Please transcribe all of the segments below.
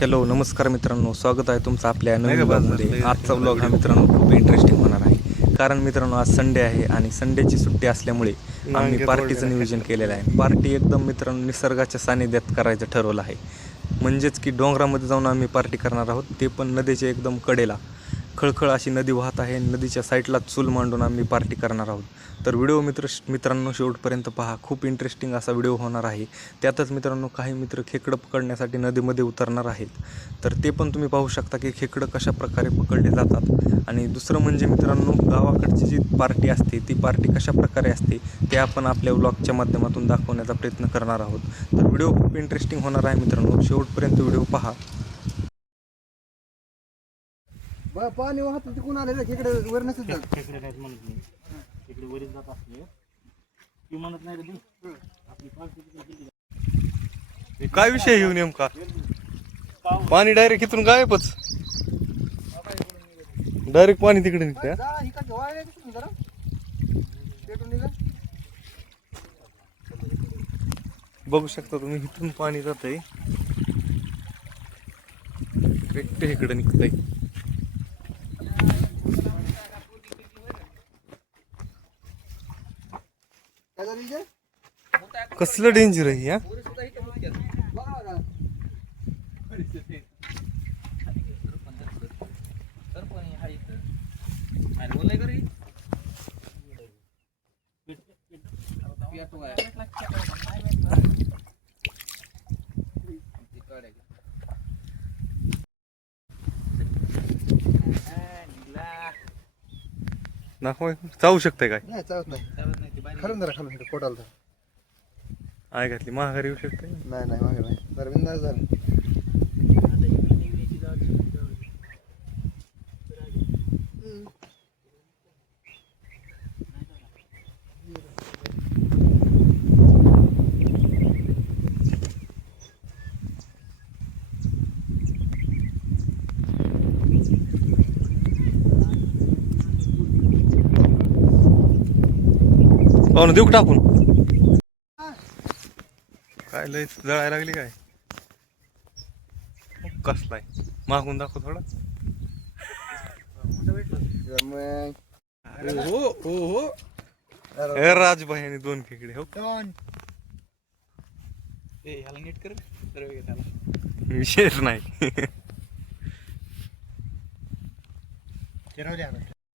Hello नमस्कार मित्रांनो, स्वागत आहे तुमचं आपल्या नवीन ब्लॉगमध्ये. आजचा ब्लॉग हा मित्रांनो खूप इंटरेस्टिंग होणार आहे, कारण मित्रांनो आज संडे आहे आणि संडेची सुट्टी असल्यामुळे आम्ही पार्टीचं नियोजन केलेलं आहे. पार्टी एकदम मित्रांनो निसर्गाच्या सानिध्यात करायचं ठरवलं आहे, म्हणजेच की डोंगरामध्ये जाऊन आम्ही पार्टी करणार आहोत, ते पण नदीच्या एकदम कडेला. खळखळ अशी नदी वाहत आहे, नदीच्या साईडला चूल मांडून आम्ही पार्टी करणार आहोत. तर व्हिडिओ मित्रांनो शेवटपर्यंत पहा, खूप इंटरेस्टिंग असा व्हिडिओ होणार आहे. त्यातच मित्रांनो काही मित्र खेकडं पकडण्यासाठी नदीमध्ये उतरणार आहेत, तर ते पण तुम्ही पाहू शकता की खेकडं कशा प्रकारे पकडले जातात. आणि दुसरं म्हणजे मित्रांनो, गावाकडची जी पार्टी असते ती पार्टी कशा प्रकारे असते ते आपण आपल्या व्लॉगच्या माध्यमातून दाखवण्याचा प्रयत्न करणार आहोत. तर व्हिडिओ खूप इंटरेस्टिंग होणार आहे मित्रांनो, शेवटपर्यंत व्हिडिओ पहा. पाणी वाहत तिकडून आले खेकडे वर नसेल जात. खेकडे काहीच म्हणत नाही, खेकडे वरील जात असले ती म्हणत नाही रे आपली पार्टी. काय विषय येऊ नेमका? पाणी डायरेक्ट इथून गायबच, डायरेक्ट पाणी तिकडे निघतंय. बघू शकता तुम्ही, इथून पाणी जातंय एकटे इकडे निघतंय. कसलं डेंजर आहे या. दाखवा, जाऊ शकते काय? नाही चालत नाही, खालून जरा खालून पोटाला धर. आय घातली महागारी येऊ शकते. नाही नाही मागे नाही, जरा बिंदास जरा. पाहून देऊ टाकून. काय लय जळायला लागली काय? कसलाय मागून दाखव थोडा. राजभाई आणि दोन खेकडे. हो ह्याला नीट कर, विशेष नाही.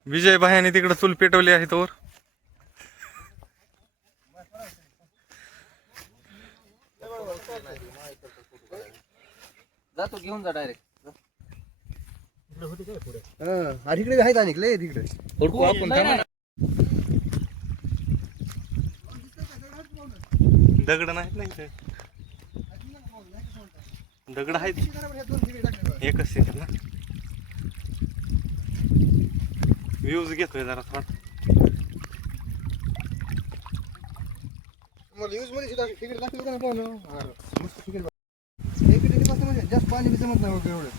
विजय भाई तिकडे चूल पेटवली आहे तोवर. जातो घेऊन जा डायरेक्ट. आणि इकडे आहेत आणि इकडे तिकडे दगड नाहीत ना इथे. दगड आहेत एकच सेकंद ना. व्ह्यूज घेतोय जरा थोडा. मला यूज मध्ये सुद्धा खेकडे दाखवले ना पाहून. मस्त खेकडे खेकडे मस्त, म्हणजे जास्त पाणी बी जमत नाही एवढं.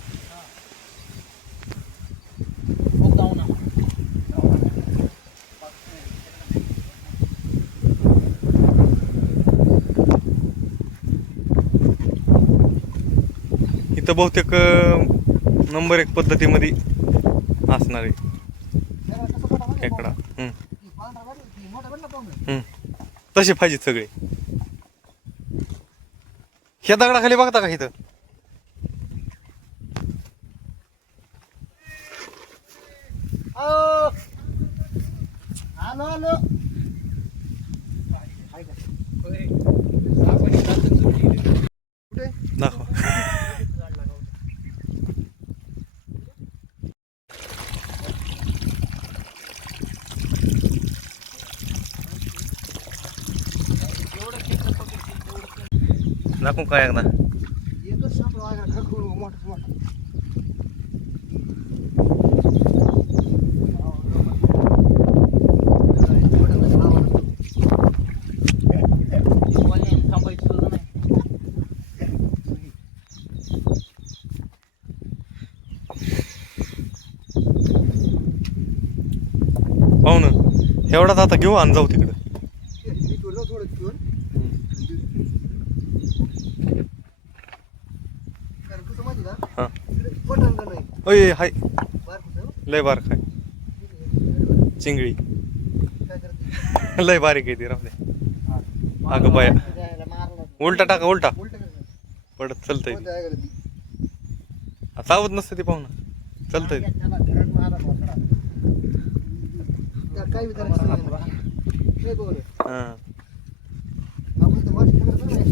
इथं बहुतेक नंबर 1 पद्धतीमध्ये असणार आहे खेकडा. तसे पाहिजेत सगळे. ह्या दगडाखाली बघता का इथं? आलो आलो. दाखव. दाखवू काय एकदा. एकच सापडा आहे का? मोठं मोठं. पाहू ना, एवढाच आता घेऊ आणि जाऊ तिकडं. थोडं माहिती का हां पटण का नाही ओय हाय बारकुसं, लय बारीक आहे चिंगळी काय करते लय बारीक आहे ती राहू दे अगं बाया उलटा टाका उलटा उलट करते पडत चलतंय कोणतं आहे का ती चावत नसतं ती पाहुणं चलतंय त्यात काय विचारायचं नाही बा. नाही बोल हां आपण तर माशी खेळत नाही ती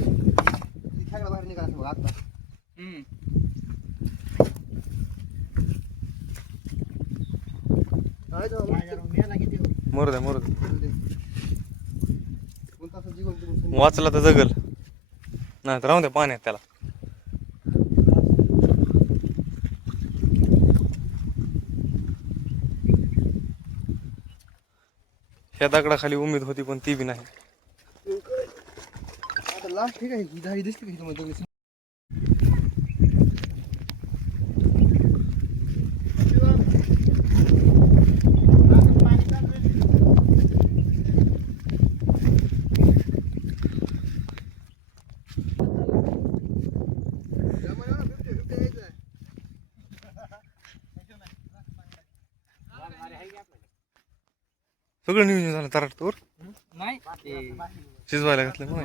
खेळा बाहेर निघाला बघ आता काय जाऊ मरू द्या कोणता असं जीवन तुम्ही वाचला तर जगल नाही तर राहू द्या पाण्यात त्याला ह्या दगडाखाली उमेद होती पण ती बी नाही आता लास्ट ठीक आहे ही झाडी दिसली का तुम्हाला दोघी सगळं नियोजन झालं तराटूर नाही शिजवायला घातलं मग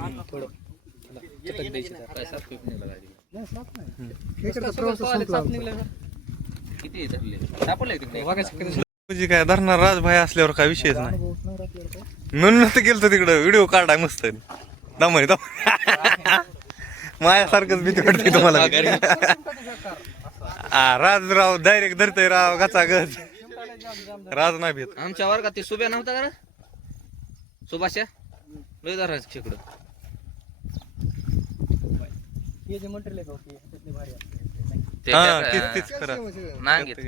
म्हणजे काय धरणार राजभाई असल्यावर काय विषयच नाही म्हणून तर गेलतो तिकडं व्हिडिओ काढाय मस्त दमाई माझ्यासारखंच भीती वाटते तुम्हाला राजराव डायरेक्ट धरतय राव गचा गज राज नाही भीत आमच्या वर्गात ते सुब्या नव्हता का सुभाषा लय धरायचं खेकडं हा तीच खरं नांगेत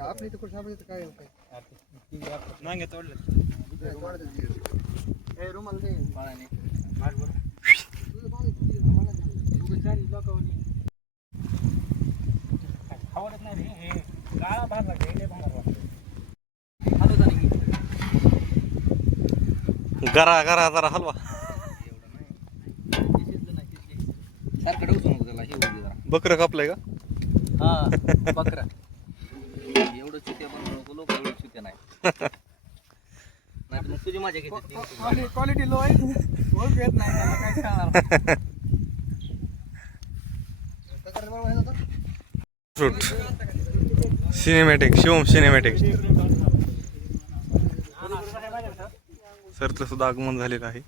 आपल्या इथं कुठं सापडायचं काय रुमाल दे आवडत नाही रे हे काळा भात लागेल गरा गरा जरा हलवा सारखं डवसू नको त्याला हे होऊ दे जरा बकरं कापलंय का हा बकरा एवढं चित्या बनवू नको लोक एवढं चित्या नाही नाही तर मग तुझी माझ्या घेते क्वालिटी लो आहे ओळख येत नाही त्याला काय सांगणार फ्रूट सिनेमॅटिक शिवम सिनेमॅटिक सरचं सुद्धा आगमन झालेलं आहे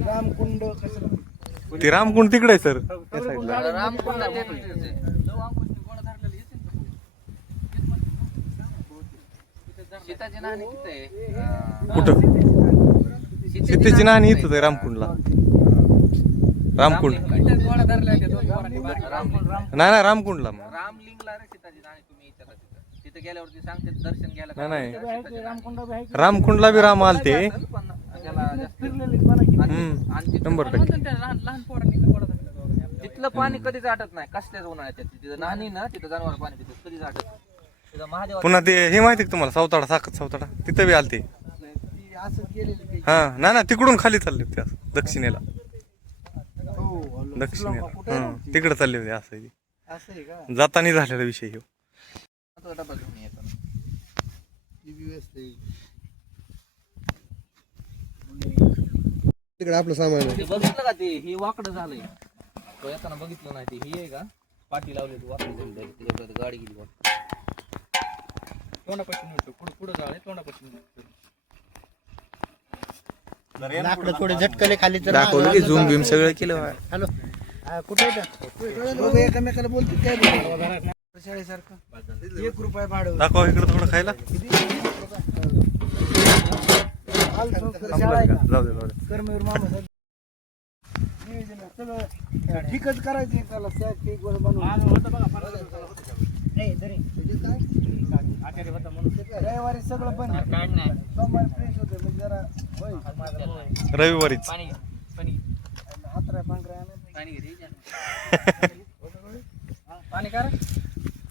रामकुंड ते रामकुंड तिकडे आहे सर सीताची नाणी तिथे कुठं सीतेची नाणी इथं आहे रामकुंडला रामकुंड नाही रामकुंडला मग रामलिंगला रे सीताची नाणी तुम्ही विचारा तिथं तिथे गेल्यावरती सांगते दर्शन घ्यायला नाही रामकुंडला बी राम आलते पण त्याला जास्त आणि 100% तिथलं पाणी कधीच आटत नाही कसल्याच उन्हाळ्यात तिथं नाणी ना तिथं जनावर पाणी तिथं कधीच आटत नाही. तिथं महादेव पुन्हा ते हे माहिती का तुम्हाला सावताडा साखत सावताडा तिथं बी आलते असं गेलेली हा ना तिकडून खाली चालले होते असं दक्षिणेला हो दक्षिणेला तिकडे चालले होते असं आहे. असं आहे का जाताना झालेला विषय ह्यो डबा घेऊन येतो. तिकडे आपलं सामान आहे ते बघितलं का ते हे वाकडं झालंय तो येताना बघितलं नाही ते ही आहे का पाठी लावली होती वाकडं झाली त्याच्याकडे गाडी गेली तोंडापासून मिळतो पुढं जाळे तोंडापासून लाकडं थोडे झटकले खाली तर दाखवलं की झूम बिम सगळं केलं हॅलो कुठे एकमेकाला बोलतील काय शाळेसारखं ₹1 भाडं दाखवा इकडे थोडं खायला जाऊ दे कर्मवीर मामा साहेब नियोजन सगळं ठीकच करायचं त्याला सॅक ठीक बनवून रविवारी सगळं बंद सोमवारी फ्रेश होते म्हणजे जरा होय रविवारीच हातराय पांढराय पाणी करा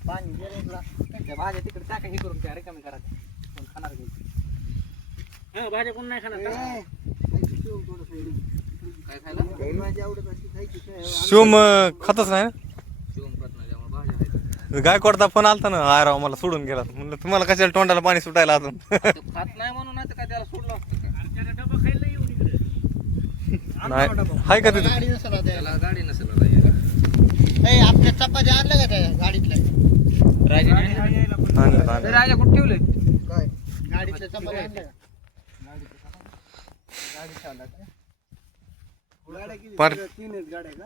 पाणी त्या भाज्या तिकडे टाका हे करून त्या रिकामी करा कोण खाणार घ्यायची भाज्या कोण नाही खाणार काय भाजी आवडत असते खायची काय शिवम खातच नाही ना? शिवम खात नाही त्यामुळे भाज्या आहेत. गायकवाडचा फोन आलता ना, हाय राव मला सोडून गेला. म्हणलं तुम्हाला कशाला तोंडाला पाणी सुटायला अजून. तो खात नाही म्हणून आता काय त्याला सोडलं असतं का? नाही हाय का तिथं? गाडी नसेल आता. त्याला गाडी नसेल आता यायला. ए, आपल्या चपात्या आणल्या का त्या गाडीतल्या राजा आणलं. राजा कुठे ठेवले काय गाडीतल्या चपात्या आणल्या का गाडीच्या आणल्या का? गाड्या किती? पर- 3 आहेत गाड्या का?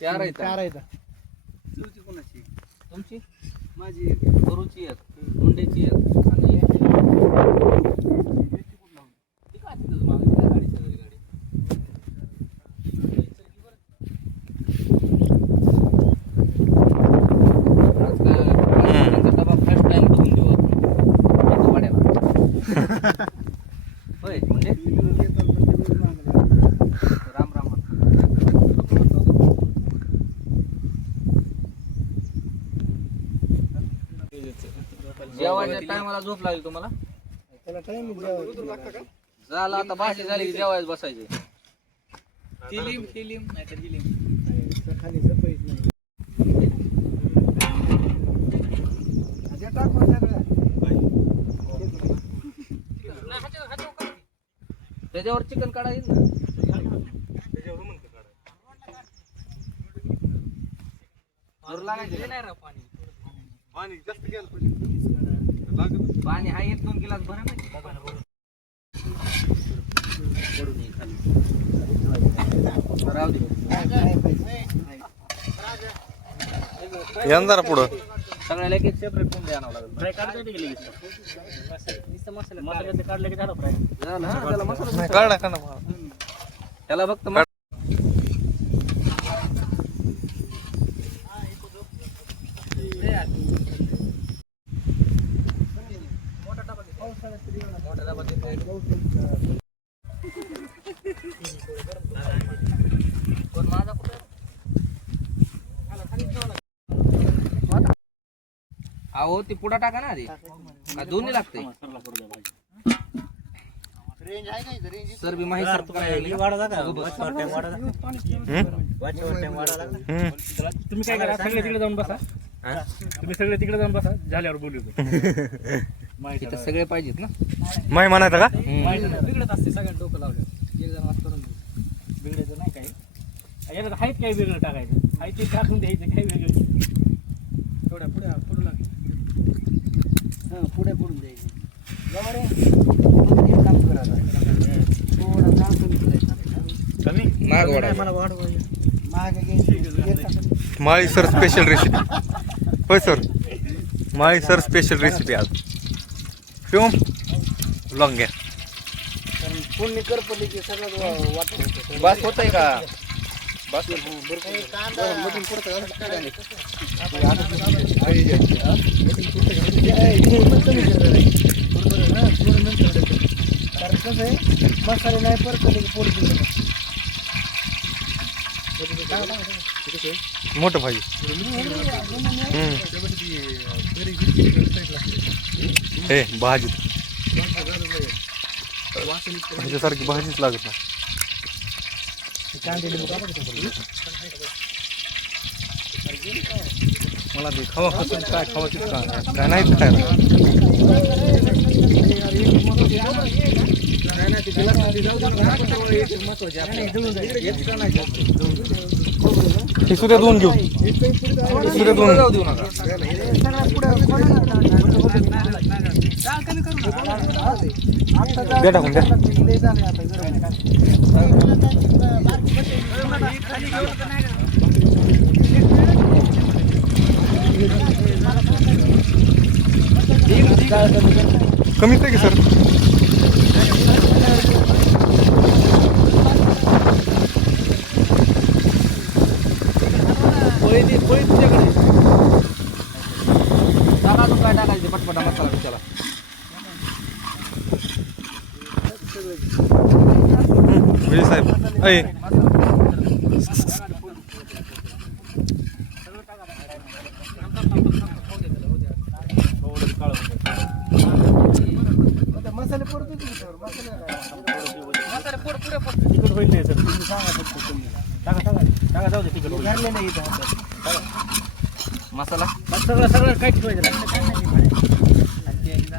चार आहेत. 4 आहेत. चौथी कोणाची? तुमची माझी एक. गरुची एक मुंडेची एक आणि एक. ती काय तिथं मागं ती काय गाडी सगळी गाडी आजकाल डबा फर्स्ट टाइम बघून देऊ आपण वाड्याला होय म्हणजे राम राम जेवायच्या टायमाला झोप लागली तुम्हाला त्याला टाइम झालं आता भाजी झाली की जेवायला बसायचे खाली सफाईच नाही जे टाकून सगळं. त्याच्यावर चिकन काढायचं ना भर लागायचं नाही राव पाणी पाणी हा 1-2 गिलास भरा नाही पडून ये खाली राहू दे यंदा पुढं सगळ्याला एक सेपरेट कोंबडी आणावं लागेल फ्राय काढता येते की लगेच? मसाल्यातलं काढलं की झालं फ्राय. झालं हा, त्याला मसाला काढा का ना. त्याला फक्त अहो ती पुढा टाका ना आधी का दोन्ही लागते रेंज आहे का इथं? रेंज सर बी माहिती सर तुम्ही काय करा सगळे तिकडे जाऊन बसा तुम्ही सगळे तिकडे जाऊन बसा झाल्यावर बोलू तिथं सगळे पाहिजेत ना माय म्हणायचं का? बिघडत असते सगळ्यांना डोकं लावलं एक जण वाच करून बिघडायचं नाही काय याला आहेत काय वेगळं टाकायचं आहे ते टाकून द्यायचं काय वेगळं थोड्या पुढे पुढे लागेल पुढे पडून द्यायची काम करायचं थोडं काम कमी करायचं कमी नाग वाढायचं. मला वाढवायचं महाग घ्यायची माळी सर स्पेशल रेसिपी. होय सर, माळी सर स्पेशल रेसिपी आज. शिवम लॉंग घ्या. पुण्य करपली की सगळं वाटतं बस होतंय का बस कांदा मधून पुढचं घालून काय झालं? कारण कसं आहे मसाले नाही परतले की पोट बिघडतं. मोठं पाहिजे. हे भाजी भाजीसारखी भाजीच लागत ना. मला ते खावा कसं काय खावा तिथं काय नाही खायला. हे सुद्धा दोन घेऊ. सुद्धा दोन देऊ नका द्या टाकून द्या. कमीच आहे की सर? पोळी तुझ्याकडे टाका अजून काय टाकायचे पटपटा मसाला तुझ्याला विजय साहेब अय मसाले परतून मसाले तिकड होईल आहे सर तुम्ही सांगा फक्त तुम्ही टाका जाऊ दे तिकडे धरले नाही इथं हातात. मसाला सगळं काय ठेवायचं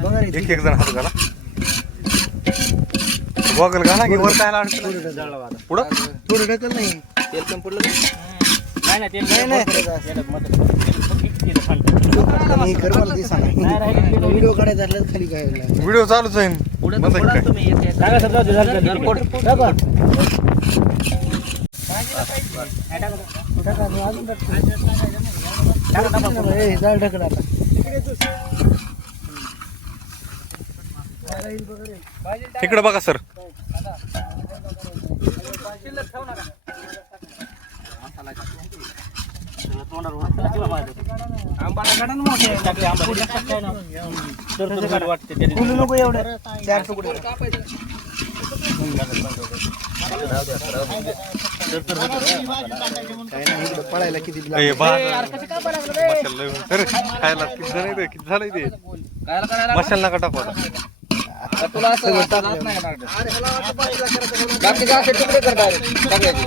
बघा रे, एक एक जण हात घाला गॉगल घाला की वर काय अडचण जळवा आता पुढं थोडं ढकल नाही तेल कमी पडलं का? नाही नाही. हे कर मला ते सांगा. व्हिडिओ काढायचा असला तर खाली काय व्हिडिओ चालूच आहे पुढे बंद आहे काय? तुम्ही एक एक टाका सर जाऊ दे झालं जाळ ढकल आता. इकडे बघा सर फुलं नको एवढं 4 तुकडे. काय नाही इकडं पळायला किती ए, बा- मशाल लय होऊन. सर खायला किती झालंय ते किती झालंय ते कायला करायला मशाल नका टाकू आता. का तुला असं जात नाही का बाकीचे असे तुकडे करतात सगळ्याचे.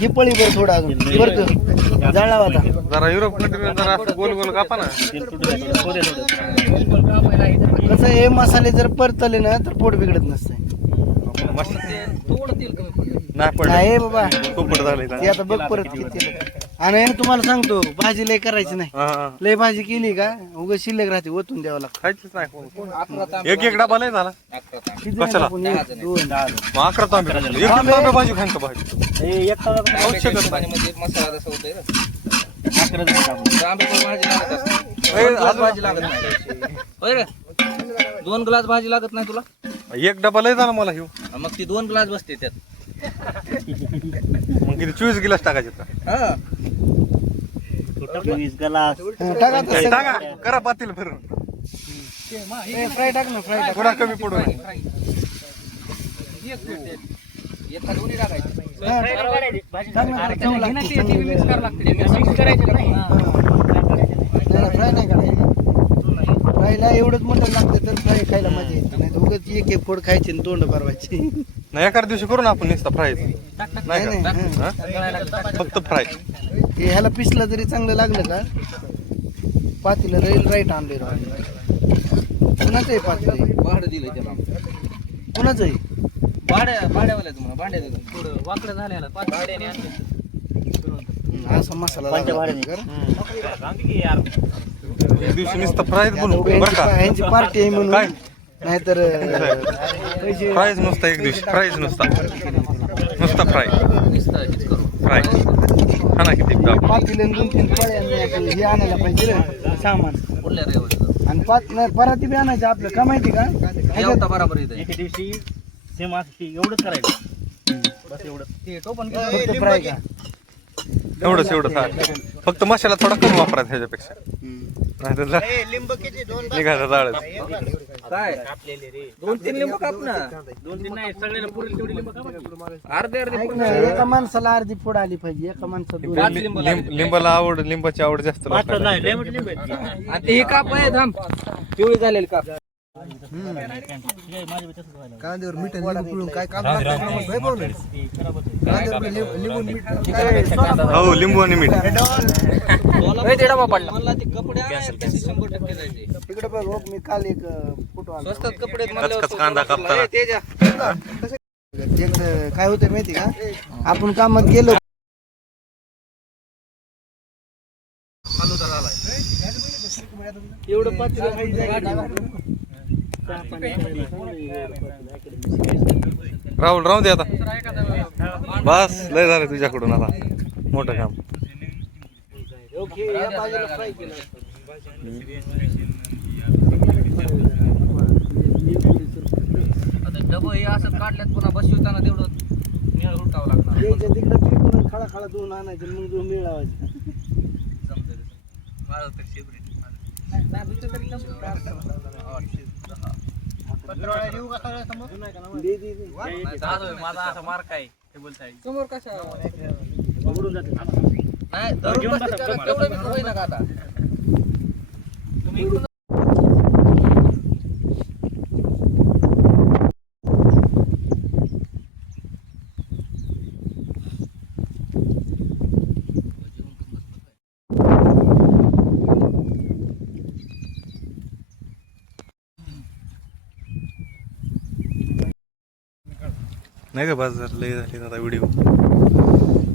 ही पळी बर थोडा अजून बरं जाळा आता. जरा युरोप कंट्री जरा असं गोल गोल कापा ना कसं हे मसाले जर परतले ना तर पोट बिघडत नसतंय. मशाल थोडं तेल कमी पडलं. नाही पडलं नाही बाबा खूपट झालंय ते आता बघ परत किती. आणि तुम्हाला सांगतो भाजी लय करायची नाही. हा, हा. लय भाजी केली का उगा शिल्लक राहते ओतून द्यावं लागतं. खायचीच नाही कोण. 11 तांबे एक एक डबा नाही झाला 11 तांबे. किती कशाला? आपण एक, दोन, मग 11 तांबे खाल्ले. एक तांबे भाजी खाईन का भाजी तांब्याच्या शकत नाही. पाण्यामध्ये मसाला जसा होतोय ना टाका तांबे पण भाजी लागत असते. ए, 2 ग्लास अजून- भाजी लागत नाही होय रे 2 ग्लास भाजी लागत नाही तुला एक डबा लय झाला मला ह्यो मग ती 2 ग्लास बसते त्यात. मग किती 24 गिलास टाकायचे का? हा टाका आता सगळं. टाका करा पातील फिरून फ्राय टाक ना फ्राय टाक. पुन्हा कमी पडू नये. एका दोन्ही टाकायचे. टाक ना, चव लागते चांगली. फ्राय नाही काढायचं. फ्रायला एवढंच मोठं लागतं तर फ्राय खायला मजा येते. नाही तर उगाच एक एक फोड खायची आणि तोंड भरवायची. नाही एखाद्या दिवशी करू ना आपण नुसतं फ्राय नाही नाही, का? नाही, हा? फक्त फ्राय हे ह्याला पिसलं जरी चांगलं लागलं का पातीला रेल राईट आणले राव. कुणाचं आहे पातील? भाडं दिलंय त्याला कुणाचं आहे? भाड्यावाल्याचं म्हणा भांड्या दिलं. थोडं वाकडं झालेलं भाड्याने असा मसाला लागला कर. एक दिवशी नुसतं फ्रायच बोलू बरं का ह्यांची पार्टी आहे म्हणून काय? नाहीतर पैसे फ्रायच नुसता एक दिवशी फ्रायच नुसता फ्राय नुसतं हेच करू. फ्राय हा ना किती दाब. पातील आणि 2-3 फळे आणि हे आणायला पाहिजे रे सामान. कुठल्या रेवाचं आणि नाही पराती बी आणायचं आपलं का माहिती का जेवता बराबर येतं. एके दिवशी सेम असं एवढंच करायचं बस एवढं ते टोपण फक्त फ्राय का. एवढंच हा. फक्त मसाला थोडा कमी वापरायचा ह्याच्यापेक्षा नाही तर निघायचा जाळच काय 2-3 लिंबू काप ना. 2-3 नाही सगळ्याला पुरेल तेवढी लिंबू कापा. अर्धे ऐक ना, एका माणसाला अर्धी फोड आली पाहिजे. एका माणसाला 2. लिंबाला आवड लिंबाची आवड जास्त लोकांना. नाही लिंबू लिंबू आहेत. आणि ते हे काप आहे थांब पिवळी झालेली काप. माझ्या तसंच व्हायला कांद्यावर मीठ आणि लिंबू पिळून काय काम लागतं कांद्यावर लिंबू मीठ हो लिंबू आणि मीठ मला ते कपडे आणायला पैसे 100% जायचे. तिकडे बघ हो, मी काल एक फोटो आला. स्वस्तात कपडे कचकच कांदा कापताना. एकदा काय होतं माहिती का आपण कामात गेलो एवढं पातेलं खायचं. राहुल राहू दे आता बस लय झालं तुझ्याकडून आता मोठं काम. या बाजूला फ्राय केलं. आता डबं हे असं काढल्यात पुन्हा बसवताना तेवढं मेळ उठावं लागणार. यायच्या तिकडे पिळून खळा खळा धुवून आणायचं आणि मग मिळ लावायचं. जमतंय तसं. माझं तर शेवटी दे, दे, दे. माझा असा मार्क आहे टेबल साईड समोर कशा उघडून जाते. नाही धरून बसले त्याला तेवढं बी होईना का आता. तुम्ही इकडून नाही का बाजार लय झाले आता व्हिडिओ